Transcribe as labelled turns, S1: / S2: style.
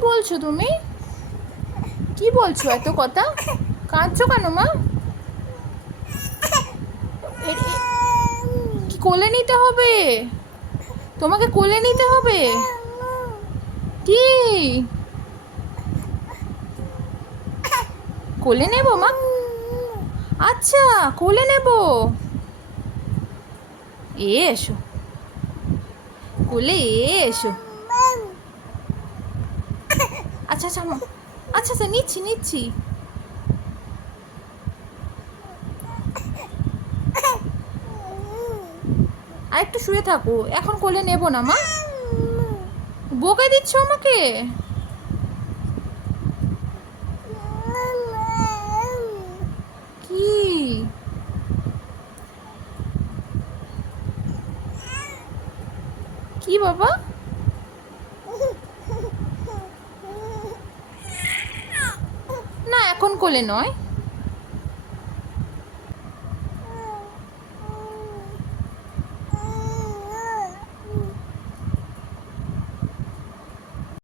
S1: বলছো তুমি? কি বলছো এত কথা? কাঁদছো কেন মা? কোলে নিতে হবে? তোমাকে কোলে নিতে হবে? কি? কোলে নেব মা? আচ্ছা কোলে নেব। এ, এসো। কোলে এ, এসো। আচ্ছা আচ্ছা আচ্ছা আচ্ছা নিচ্ছি নিচ্ছি। আর একটু শুয়ে থাকো, এখন কোলে নেব না, মা। বকে দিচ্ছ আমাকে? কি? কি বাবা না এখন কোলে নয়